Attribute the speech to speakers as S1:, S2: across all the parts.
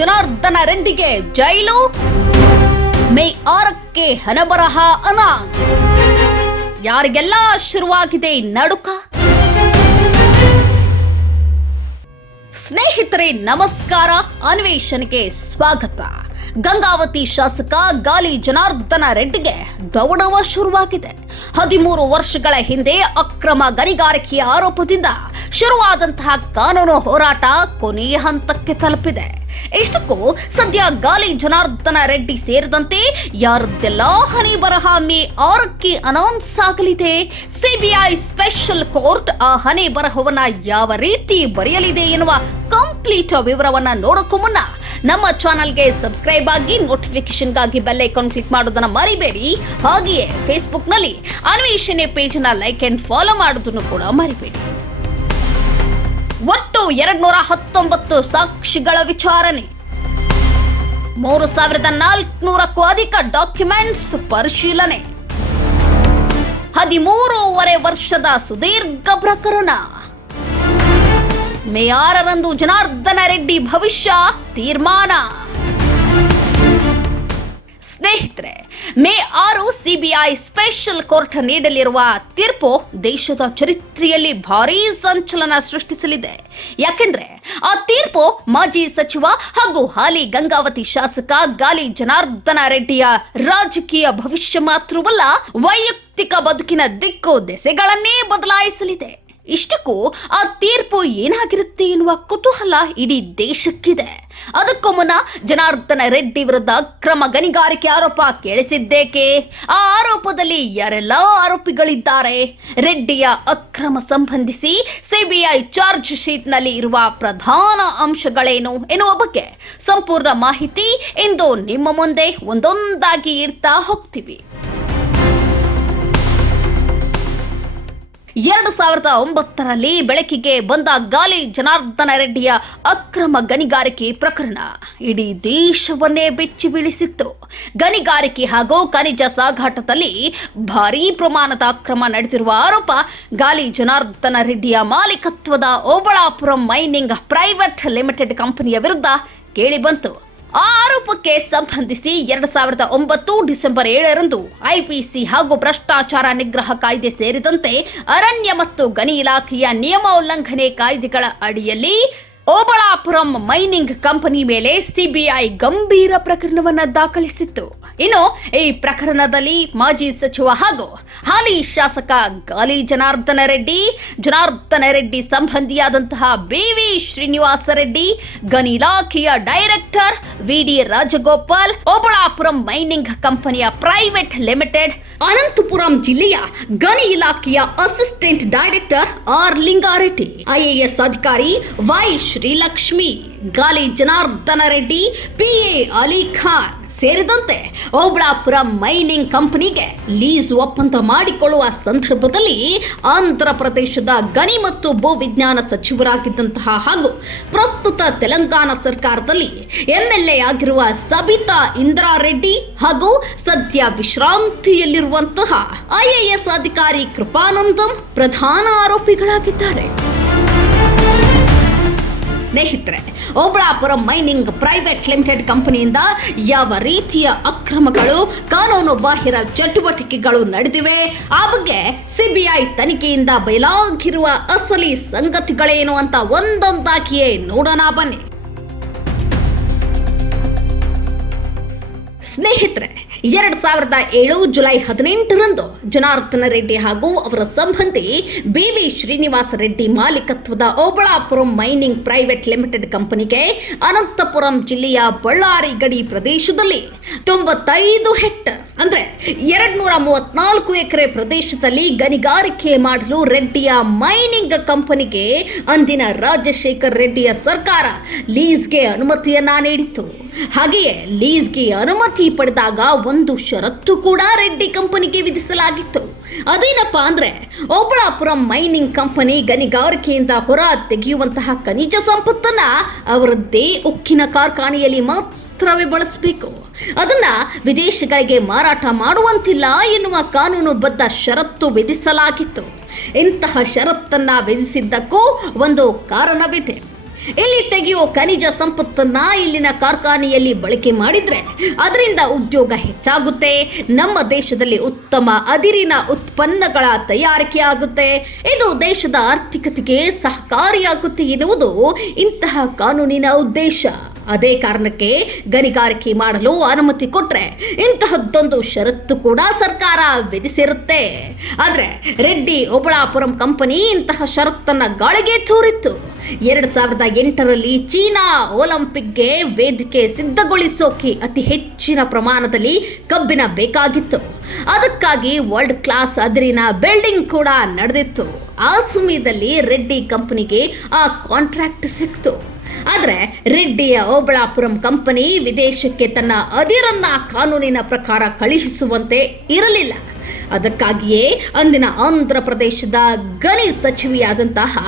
S1: ಜನಾರ್ದನ ರೆಡ್ಡಿಗೆ ಜೈಲು? ಮೇ ಆರಕ್ಕೆ ಹಣಬರಹ ಅನಾ? ಯಾರಿಗೆಲ್ಲ ಶುರುವಾಗಿದೆ ನಡುಕ? ಸ್ನೇಹಿತರೆ, ನಮಸ್ಕಾರ. ಅನ್ವೇಷಣೆಗೆ ಸ್ವಾಗತ. ಗಂಗಾವತಿ ಶಾಸಕ ಗಾಲಿ ಜನಾರ್ದನ ರೆಡ್ಡಿಗೆ ಗೌಡವ ಶುರುವಾಗಿದೆ. ಹದಿಮೂರು ವರ್ಷಗಳ ಹಿಂದೆ ಅಕ್ರಮ ಗಣಿಗಾರಿಕೆಯ ಆರೋಪದಿಂದ ಶುರುವಾದಂತಹ ಕಾನೂನು ಹೋರಾಟ ಕೊನೆಯ ಹಂತಕ್ಕೆ ತಲುಪಿದೆ. ಇಷ್ಟಕ್ಕೂ ಸದ್ಯ ಗಾಲಿ ಜನಾರ್ದನ ರೆಡ್ಡಿ ಸೇರಿದಂತೆ ಯಾರದ್ದೆಲ್ಲ ಹನಿ ಬರಹ ಮೇ ಆರಕ್ಕೆ ಅನೌನ್ಸ್ ಆಗಲಿದೆ? ಸಿಬಿಐ ಸ್ಪೆಷಲ್ ಕೋರ್ಟ್ ಆ ಹನಿ ಬರಹವನ್ನ ಯಾವ ರೀತಿ ಬರೆಯಲಿದೆ ಎನ್ನುವ ಕಂಪ್ಲೀಟ್ ವಿವರವನ್ನ ನೋಡೋಕ್ಕೂ ಮುನ್ನ ನಮ್ಮ ಚಾನಲ್ಗೆ ಸಬ್ಸ್ಕ್ರೈಬ್ ಆಗಿ ನೋಟಿಫಿಕೇಶನ್ಗಾಗಿ ಬೆಲ್ ಐಕಾನ್ ಕ್ಲಿಕ್ ಮಾಡೋದನ್ನ ಮರಿಬೇಡಿ. ಹಾಗೆಯೇ ಫೇಸ್ಬುಕ್ನಲ್ಲಿ ಅನ್ವೇಷಣೆ ಪೇಜ್ನ ಲೈಕ್ ಅಂಡ್ ಫಾಲೋ ಮಾಡೋದನ್ನು ಕೂಡ ಮರಿಬೇಡಿ. ಒಟ್ಟು ಎರಡ್ ನೂರ ಹತ್ತೊಂಬತ್ತು ಸಾಕ್ಷಿಗಳ ವಿಚಾರಣೆ. ಮೂರು ಸಾವಿರದ ನಾಲ್ಕುನೂರಕ್ಕೂ ಅಧಿಕ ಡಾಕ್ಯುಮೆಂಟ್ಸ್ ಪರಿಶೀಲನೆ. ಹದಿಮೂರೂವರೆ ವರ್ಷದ ಸುದೀರ್ಘ ಪ್ರಕರಣ. ಮೇ ಆರರಂದು ಜನಾರ್ದನ ರೆಡ್ಡಿ ಭವಿಷ್ಯ ತೀರ್ಮಾನ. ಸ್ನೇಹಿತರೆ, ಮೇ ಆರು ಸಿಬಿಐ ಸ್ಪೆಷಲ್ ಕೋರ್ಟ್ ನೀಡಲಿರುವ ತೀರ್ಪು ದೇಶದ ಚರಿತ್ರೆಯಲ್ಲಿ ಭಾರೀ ಸಂಚಲನ ಸೃಷ್ಟಿಸಲಿದೆ. ಯಾಕೆಂದ್ರೆ, ಆ ತೀರ್ಪು ಮಾಜಿ ಸಚಿವ ಹಾಗೂ ಹಾಲಿ ಗಂಗಾವತಿ ಶಾಸಕ ಗಾಲಿ ಜನಾರ್ದನ ರೆಡ್ಡಿಯ ರಾಜಕೀಯ ಭವಿಷ್ಯ ಮಾತ್ರವಲ್ಲ, ವೈಯಕ್ತಿಕ ಬದುಕಿನ ದಿಕ್ಕು, ದೆಸೆಗಳನ್ನೇ ಬದಲಾಯಿಸಲಿದೆ. ಇಷ್ಟಕ್ಕೂ ಆ ತೀರ್ಪು ಏನಾಗಿರುತ್ತೆ ಎನ್ನುವ ಕುತೂಹಲ ಇಡೀ ದೇಶಕ್ಕಿದೆ. ಅದಕ್ಕೂ ಮುನ್ನ ಜನಾರ್ದನ ರೆಡ್ಡಿ ವಿರುದ್ಧ ಅಕ್ರಮ ಗಣಿಗಾರಿಕೆ ಆರೋಪ ಕೇಳಿಸಿದ್ದೇಕೆ? ಆ ಆರೋಪದಲ್ಲಿ ಯಾರೆಲ್ಲ ಆರೋಪಿಗಳಿದ್ದಾರೆ? ರೆಡ್ಡಿಯ ಅಕ್ರಮ ಸಂಬಂಧಿಸಿ ಸಿಬಿಐ ಚಾರ್ಜ್ ಶೀಟ್ನಲ್ಲಿ ಇರುವ ಪ್ರಧಾನ ಅಂಶಗಳೇನು ಎನ್ನುವ ಬಗ್ಗೆ ಸಂಪೂರ್ಣ ಮಾಹಿತಿ ಇಂದು ನಿಮ್ಮ ಮುಂದೆ ಒಂದೊಂದಾಗಿ ಇಡ್ತಾ ಹೋಗ್ತೀವಿ. ಎರಡು ಸಾವಿರದ ಒಂಬತ್ತರಲ್ಲಿ ಬೆಳಕಿಗೆ ಬಂದ ಗಾಲಿ ಜನಾರ್ದನ ರೆಡ್ಡಿಯ ಅಕ್ರಮ ಗಣಿಗಾರಿಕೆ ಪ್ರಕರಣ. ಇಡೀ ದೇಶವನ್ನೇ ಬೆಚ್ಚಿ ಬೀಳಿಸಿತ್ತು. ಗಣಿಗಾರಿಕೆ ಹಾಗೂ ಖನಿಜ ಸಾಗಾಟದಲ್ಲಿ ಭಾರೀ ಪ್ರಮಾಣದ ಅಕ್ರಮ ನಡೆದಿರುವ ಆರೋಪ ಗಾಲಿ ಜನಾರ್ದನ ರೆಡ್ಡಿಯ ಮಾಲೀಕತ್ವದ ಓಬಳಾಪುರಂ ಮೈನಿಂಗ್ ಪ್ರೈವೇಟ್ ಲಿಮಿಟೆಡ್ ಕಂಪನಿಯ ವಿರುದ್ಧ ಕೇಳಿಬಂತು. ಆರೋಪಕ್ಕೆ ಸಂಬಂಧಿಸಿ ಎರಡ್ ಸಾವಿರದ ಒಂಬತ್ತು ಡಿಸೆಂಬರ್ ಏಳರಂದು ಐಪಿಸಿ ಹಾಗೂ ಭ್ರಷ್ಟಾಚಾರ ನಿಗ್ರಹ ಕಾಯ್ದೆ ಸೇರಿದಂತೆ ಅರಣ್ಯ ಮತ್ತು ಗಣಿ ಇಲಾಖೆಯ ನಿಯಮ ಉಲ್ಲಂಘನೆ ಕಾಯ್ದೆಗಳ ಅಡಿಯಲ್ಲಿ ಓಬಳಾಪುರಂ ಮೈನಿಂಗ್ ಕಂಪನಿ ಮೇಲೆ ಸಿಬಿಐ ಗಂಭೀರ ಪ್ರಕರಣವನ್ನ ದಾಖಲಿಸಿತ್ತು. ಇನ್ನು ಈ ಪ್ರಕರಣದಲ್ಲಿ ಮಾಜಿ ಸಚಿವ ಹಾಗೂ ಹಾಲಿ ಶಾಸಕ ಗಾಲಿ ಜನಾರ್ದನ ರೆಡ್ಡಿ ಜನಾರ್ದನ ರೆಡ್ಡಿ ಸಂಬಂಧಿಯಾದಂತಹ ಬಿವಿ ಶ್ರೀನಿವಾಸ ರೆಡ್ಡಿ ಗಣಿ ಇಲಾಖೆಯ director VD Rajagopal, Obulapuram mining ಕಂಪನಿಯ ಪ್ರೈವೇಟ್ ಲಿಮಿಟೆಡ್, ಅನಂತಪುರಂ ಜಿಲ್ಲೆಯ ಗಣಿ ಇಲಾಖೆಯ assistant director R Lingareddy IAS ಅಧಿಕಾರಿ Y Srilakshmi, Gali Janardhana Reddy, P A Ali Khan ಸೇರಿದಂತೆ ಓಬಳಾಪುರ ಮೈನಿಂಗ್ ಕಂಪನಿಗೆ ಲೀಸ್ ಒಪ್ಪಂದ ಮಾಡಿಕೊಳ್ಳುವ ಸಂದರ್ಭದಲ್ಲಿ ಆಂಧ್ರ ಪ್ರದೇಶದ ಗಣಿ ಮತ್ತು ಭೂವಿಜ್ಞಾನ ಸಚಿವರಾಗಿದ್ದಂತಹ ಹಾಗೂ ಪ್ರಸ್ತುತ ತೆಲಂಗಾಣ ಸರ್ಕಾರದಲ್ಲಿ ಎಂಎಲ್ಎ ಆಗಿರುವ ಸಬಿತಾ ಇಂದಿರಾ ರೆಡ್ಡಿ ಹಾಗೂ ಸದ್ಯ ವಿಶ್ರಾಂತಿಯಲ್ಲಿರುವಂತಹ ಐಎಎಸ್ ಅಧಿಕಾರಿ ಕೃಪಾನಂದಂ ಪ್ರಧಾನ ಆರೋಪಿಗಳಾಗಿದ್ದಾರೆ. ಸ್ನೇಹಿತರೆ, ಓಬಳಾಪುರ ಮೈನಿಂಗ್ ಪ್ರೈವೇಟ್ ಲಿಮಿಟೆಡ್ ಕಂಪನಿಯಿಂದ ಯಾವ ರೀತಿಯ ಅಕ್ರಮಗಳು, ಕಾನೂನು ಬಾಹಿರ ಚಟುವಟಿಕೆಗಳು ನಡೆದಿವೆ, ಆ ಬಗ್ಗೆ ಸಿಬಿಐ ತನಿಖೆಯಿಂದ ಬಯಲಾಗಿರುವ ಅಸಲಿ ಸಂಗತಿಗಳೇನು ಅಂತ ಒಂದೊಂದಾಗಿಯೇ ನೋಡೋಣ ಬನ್ನಿ. ಸ್ನೇಹಿತರೆ ಎರಡ್ ಸಾವಿರದ ಏಳು ಜುಲೈ ಹದಿನೆಂಟರಂದು ಜನಾರ್ದನ ರೆಡ್ಡಿ ಹಾಗೂ ಅವರ ಸಂಬಂಧಿ ಬಿವಿ ಶ್ರೀನಿವಾಸ ರೆಡ್ಡಿ ಮಾಲೀಕತ್ವದ ಓಬಳಾಪುರಂ ಮೈನಿಂಗ್ ಪ್ರೈವೇಟ್ ಲಿಮಿಟೆಡ್ ಕಂಪನಿಗೆ ಅನಂತಪುರಂ ಜಿಲ್ಲೆಯ ಬಳ್ಳಾರಿ ಗಡಿ ಪ್ರದೇಶದಲ್ಲಿ ತೊಂಬತ್ತೈದು ಹೆಕ್ಟರ್ ಅಂದ್ರೆ ಎರಡ್ ನೂರ ಮೂವತ್ನಾಲ್ಕು ಎಕರೆ ಪ್ರದೇಶದಲ್ಲಿ ಗಣಿಗಾರಿಕೆ ಮಾಡಲು ರೆಡ್ಡಿಯ ಮೈನಿಂಗ್ ಕಂಪನಿಗೆ ಅಂದಿನ ರಾಜಶೇಖರ್ ರೆಡ್ಡಿಯ ಸರ್ಕಾರ ಲೀಸ್ಗೆ ಅನುಮತಿಯನ್ನ ನೀಡಿತ್ತು. ಹಾಗೆಯೇ ಲೀಸ್ಗೆ ಅನುಮತಿ ಪಡೆದಾಗ ಒಂದು ಷರತ್ತು ಕೂಡ ರೆಡ್ಡಿ ಕಂಪನಿಗೆ ವಿಧಿಸಲಾಗಿತ್ತು. ಅದೇನಪ್ಪ ಅಂದ್ರೆ ಓಬಳಾಪುರಂ ಮೈನಿಂಗ್ ಕಂಪನಿ ಗಣಿಗಾರಿಕೆಯಿಂದ ಹೊರ ತೆಗೆಯುವಂತಹ ಖನಿಜ ಸಂಪತ್ತನ್ನ ಅವರದ್ದೇ ಉಕ್ಕಿನ ಕಾರ್ಖಾನೆಯಲ್ಲಿ ಮಾತ್ರವೇ ಬಳಸಬೇಕು. ಅದನ್ನ ವಿದೇಶಗಳಿಗೆ ಮಾರಾಟ ಮಾಡುವಂತಿಲ್ಲ ಎನ್ನುವ ಕಾನೂನುಬದ್ಧ ಷರತ್ತು ವಿಧಿಸಲಾಗಿತ್ತು. ಇಂತಹ ಷರತ್ತನ್ನ ವಿಧಿಸಿದ್ದಕ್ಕೂ ಒಂದು ಕಾರಣವಿದೆ. ಇಲ್ಲಿ ತೆಗೆಯುವ ಖನಿಜ ಸಂಪತ್ತನ್ನ ಇಲ್ಲಿನ ಕಾರ್ಖಾನೆಯಲ್ಲಿ ಬಳಕೆ ಮಾಡಿದ್ರೆ ಅದರಿಂದ ಉದ್ಯೋಗ ಹೆಚ್ಚಾಗುತ್ತೆ, ನಮ್ಮ ದೇಶದಲ್ಲಿ ಉತ್ತಮ ಅದಿರಿನ ಉತ್ಪನ್ನಗಳ ತಯಾರಿಕೆ ಆಗುತ್ತೆ, ಇದು ದೇಶದ ಆರ್ಥಿಕತೆಗೆ ಸಹಕಾರಿಯಾಗುತ್ತೆ ಎನ್ನುವುದು ಇಂತಹ ಕಾನೂನಿನ ಉದ್ದೇಶ. ಅದೇ ಕಾರಣಕ್ಕೆ ಗಣಿಗಾರಿಕೆ ಮಾಡಲು ಅನುಮತಿ ಕೊಟ್ರೆ ಇಂತಹದ್ದೊಂದು ಷರತ್ತು ಕೂಡ ಸರ್ಕಾರ ವಿಧಿಸಿರುತ್ತೆ. ಆದರೆ ರೆಡ್ಡಿ ಒಬಳಾಪುರಂ ಕಂಪನಿ ಇಂತಹ ಷರತ್ತನ್ನು ಗಾಳಿಗೆ ತೂರಿತ್ತು. ಎರಡು ಸಾವಿರದ ಎಂಟರಲ್ಲಿ ಚೀನಾ ಒಲಿಂಪಿಕ್ಗೆ ವೇದಿಕೆ ಸಿದ್ಧಗೊಳಿಸೋಕೆ ಅತಿ ಹೆಚ್ಚಿನ ಪ್ರಮಾಣದಲ್ಲಿ ಕಬ್ಬಿನ ಬೇಕಾಗಿತ್ತು. ಅದಕ್ಕಾಗಿ ವರ್ಲ್ಡ್ ಕ್ಲಾಸ್ ಅದರಿನ ಬಿಲ್ಡಿಂಗ್ ಕೂಡ ನಡೆದಿತ್ತು. ಆ ಸಮಯದಲ್ಲಿ ರೆಡ್ಡಿ ಕಂಪನಿಗೆ ಆ ಕಾಂಟ್ರಾಕ್ಟ್ ಸಿಕ್ತು. ಆದ್ರೆ ರೆಡ್ಡಿಯ ಓಬಳಾಪುರಂ ಕಂಪನಿ ವಿದೇಶಕ್ಕೆ ತನ್ನ ಅದಿರನ್ನ ಕಾನೂನಿನ ಪ್ರಕಾರ ಕಳುಹಿಸುವಂತೆ ಇರಲಿಲ್ಲ. ಅದಕ್ಕಾಗಿಯೇ ಅಂದಿನ ಆಂಧ್ರ ಪ್ರದೇಶದ ಗಣಿ ಸಚಿವೆಯಾದಂತಹ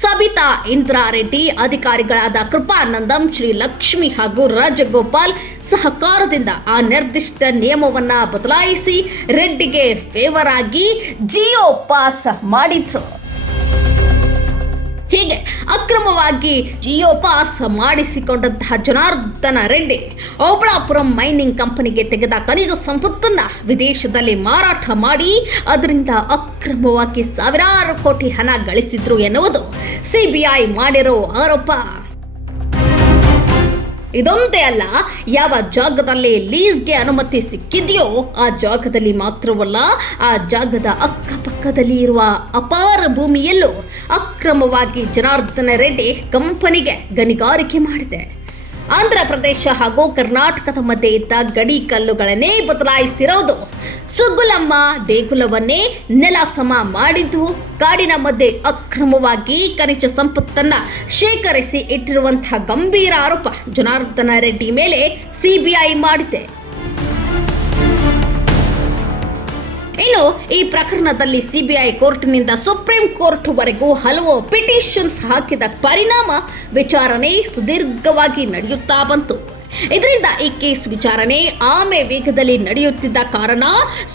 S1: ಸಬಿತಾ ಇಂದ್ರಾರೆಡ್ಡಿ, ಅಧಿಕಾರಿಗಳಾದ ಕೃಪಾನಂದಂ, ಶ್ರೀ ಲಕ್ಷ್ಮಿ ಹಾಗೂ ರಾಜಗೋಪಾಲ್ ಸಹಕಾರದಿಂದ ಆ ನಿರ್ದಿಷ್ಟ ನಿಯಮವನ್ನ ಬದಲಾಯಿಸಿ ರೆಡ್ಡಿಗೆ ಫೇವರ್ ಆಗಿ ಜಿಯೋ ಪಾಸ್ ಮಾಡಿದ್ರು. ಹೀಗೆ ಅಕ್ರಮವಾಗಿ ಜಿಯೋ ಪಾಸ್ ಮಾಡಿಸಿಕೊಂಡಂತಹ ಜನಾರ್ದನ ರೆಡ್ಡಿ ಓಬಳಾಪುರಂ ಮೈನಿಂಗ್ ಕಂಪನಿಗೆ ತೆಗೆದ ಖನಿಜ ಸಂಪತ್ತನ್ನು ವಿದೇಶದಲ್ಲಿ ಮಾರಾಟ ಮಾಡಿ ಅದರಿಂದ ಅಕ್ರಮವಾಗಿ ಸಾವಿರಾರು ಕೋಟಿ ಹಣ ಗಳಿಸಿದ್ರು ಎನ್ನುವುದು ಸಿಬಿಐ ಮಾಡಿರೋ ಆರೋಪ. ಇದೊಂದೇ ಅಲ್ಲ, ಯಾವ ಜಾಗದಲ್ಲಿ ಲೀಸ್ಗೆ ಅನುಮತಿ ಸಿಕ್ಕಿದೆಯೋ ಆ ಜಾಗದಲ್ಲಿ ಮಾತ್ರವಲ್ಲ, ಆ ಜಾಗದ ಅಕ್ಕಪಕ್ಕದಲ್ಲಿ ಇರುವ ಅಪಾರ ಭೂಮಿಯಲ್ಲೂ ಅಕ್ರಮವಾಗಿ ಜನಾರ್ದನ ರೆಡ್ಡಿ ಕಂಪನಿಗೆ ಗಣಿಗಾರಿಕೆ ಮಾಡಿದೆ. ಆಂಧ್ರ ಪ್ರದೇಶ ಹಾಗೂ ಕರ್ನಾಟಕದ ಮಧ್ಯೆ ಇದ್ದ ಗಡಿ ಕಲ್ಲುಗಳನ್ನೇ ಬದಲಾಯಿಸಿರೋದು. ಸುಗುಲಮ್ಮ ದೇಗುಲವನ್ನೇ ನೆಲ ಸಮ ಮಾಡಿದ್ದು, ಕಾಡಿನ ಮಧ್ಯೆ ಅಕ್ರಮವಾಗಿ ಖನಿಜ ಸಂಪತ್ತನ್ನ ಶೇಖರಿಸಿ ಇಟ್ಟಿರುವಂತಹ ಗಂಭೀರ ಆರೋಪ ಜನಾರ್ದನ ರೆಡ್ಡಿ ಮೇಲೆ ಸಿಬಿಐ ಮಾಡಿದೆ. ಇನ್ನು ಈ ಪ್ರಕರಣದಲ್ಲಿ ಸಿಬಿಐ ಕೋರ್ಟ್ನಿಂದ ಸುಪ್ರೀಂ ಕೋರ್ಟ್ ವರೆಗೂ ಹಲವು ಪಿಟಿಷನ್ಸ್ ಹಾಕಿದ ಪರಿಣಾಮ ವಿಚಾರಣೆ ಸುದೀರ್ಘವಾಗಿ ನಡೆಯುತ್ತಾ ಬಂತು. ಇದರಿಂದ ಈ ಕೇಸ್ ವಿಚಾರಣೆ ಆಮೆ ವೇಗದಲ್ಲಿ ನಡೆಯುತ್ತಿದ್ದ ಕಾರಣ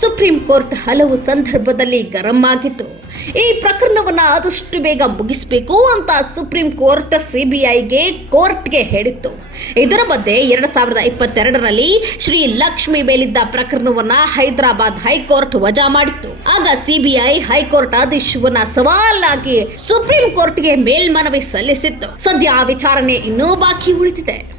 S1: ಸುಪ್ರೀಂ ಕೋರ್ಟ್ ಹಲವು ಸಂದರ್ಭದಲ್ಲಿ ಗರಂ ಆಗಿತ್ತು. ಈ ಪ್ರಕರಣವನ್ನು ಆದಷ್ಟು ಬೇಗ ಮುಗಿಸಬೇಕು ಅಂತ ಸುಪ್ರೀಂ ಕೋರ್ಟ್ ಸಿಬಿಐಗೆ ಕೋರ್ಟ್ಗೆ ಹೇಳಿತ್ತು. ಇದರ ಮಧ್ಯೆ ಎರಡ್ ಸಾವಿರದ ಇಪ್ಪತ್ತೆರಡರಲ್ಲಿ ಶ್ರೀ ಲಕ್ಷ್ಮಿ ಮೇಲಿದ್ದ ಪ್ರಕರಣವನ್ನ ಹೈದರಾಬಾದ್ ಹೈಕೋರ್ಟ್ ವಜಾ ಮಾಡಿತ್ತು. ಆಗ ಸಿಬಿಐ ಹೈಕೋರ್ಟ್ ಆದೇಶವನ್ನ ಸವಾಲಾಗಿ ಸುಪ್ರೀಂ ಕೋರ್ಟ್ಗೆ ಮೇಲ್ಮನವಿ ಸಲ್ಲಿಸಿತ್ತು. ಸದ್ಯ ಆ ವಿಚಾರಣೆ ಇನ್ನೂ ಬಾಕಿ ಉಳಿದಿದೆ.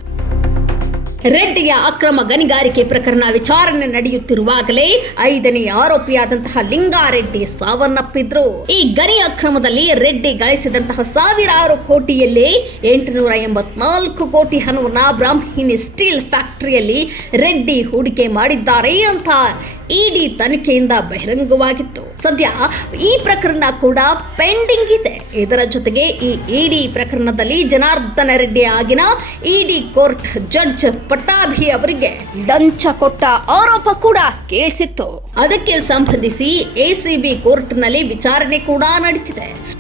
S1: ರೆಡ್ಡಿಯ ಅಕ್ರಮ ಗಣಿಗಾರಿಕೆ ಪ್ರಕರಣ ವಿಚಾರಣೆ ನಡೆಯುತ್ತಿರುವಾಗಲೇ ಐದನೇ ಆರೋಪಿಯಾದಂತಹ ಲಿಂಗಾರೆಡ್ಡಿ ಸಾವನ್ನಪ್ಪಿದ್ರು. ಈ ಗಣಿ ಅಕ್ರಮದಲ್ಲಿ ರೆಡ್ಡಿ ಗಳಿಸಿದಂತಹ ಸಾವಿರಾರು ಕೋಟಿಯಲ್ಲಿ ಎಂಟುನೂರ ಎಂಬತ್ನಾಲ್ಕು ಕೋಟಿ ಹಣವನ್ನ ಬ್ರಾಹ್ಮಿಣಿ ಸ್ಟೀಲ್ ಫ್ಯಾಕ್ಟರಿಯಲ್ಲಿ ರೆಡ್ಡಿ ಹೂಡಿಕೆ ಮಾಡಿದ್ದಾರೆ ಅಂತ ಇಡಿ ತನಿಖೆಯಿಂದ ಬಹಿರಂಗವಾಗಿತ್ತು. ಸದ್ಯ ಈ ಪ್ರಕರಣ ಕೂಡ ಪೆಂಡಿಂಗ್ ಇದೆ. ಇದರ ಜೊತೆಗೆ ಈ ಇಡಿ ಪ್ರಕರಣದಲ್ಲಿ ಜನಾರ್ದನ ರೆಡ್ಡಿ ಆಗಿನ ಇಡಿ ಕೋರ್ಟ್ ಜಡ್ಜ್ ಪಟ್ಟಾಭಿ ಅವರಿಗೆ ಲಂಚ ಕೊಟ್ಟ ಆರೋಪ ಕೂಡ ಕೇಳಿಸಿತ್ತು. ಅದಕ್ಕೆ ಸಂಬಂಧಿಸಿ ಎಸಿಬಿ ಕೋರ್ಟ್ನಲ್ಲಿ ವಿಚಾರಣೆ ಕೂಡ ನಡೀತಿದೆ.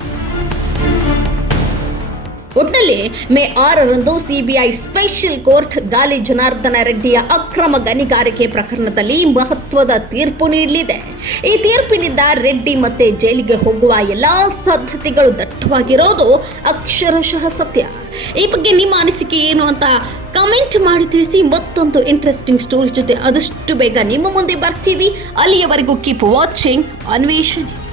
S1: ಒಟ್ಟಿನಲ್ಲಿ ಮೇ ಆರರಂದು CBI special court Gali Janardhana ರೆಡ್ಡಿಯ ಅಕ್ರಮ ಗಣಿಗಾರಿಕೆ ಪ್ರಕರಣದಲ್ಲಿ ಮಹತ್ವದ ತೀರ್ಪು ನೀಡಲಿದೆ. ಈ ತೀರ್ಪಿನಿಂದ ರೆಡ್ಡಿ ಮತ್ತೆ ಜೈಲಿಗೆ ಹೋಗುವ ಎಲ್ಲಾ ಸಾಧ್ಯತೆಗಳು ದಟ್ಟವಾಗಿರೋದು ಅಕ್ಷರಶಃ ಸತ್ಯ. ಈ ಬಗ್ಗೆ ನಿಮ್ಮ ಅನಿಸಿಕೆ ಏನು ಅಂತ ಕಮೆಂಟ್ ಮಾಡಿ ತಿಳಿಸಿ. ಮತ್ತೊಂದು ಇಂಟ್ರೆಸ್ಟಿಂಗ್ ಸ್ಟೋರಿ ಜೊತೆ ಆದಷ್ಟು ಬೇಗ ನಿಮ್ಮ ಮುಂದೆ ಬರ್ತೀವಿ. ಅಲ್ಲಿಯವರೆಗೂ ಕೀಪ್ ವಾಚಿಂಗ್ ಅನ್ವೇಷಣೆ.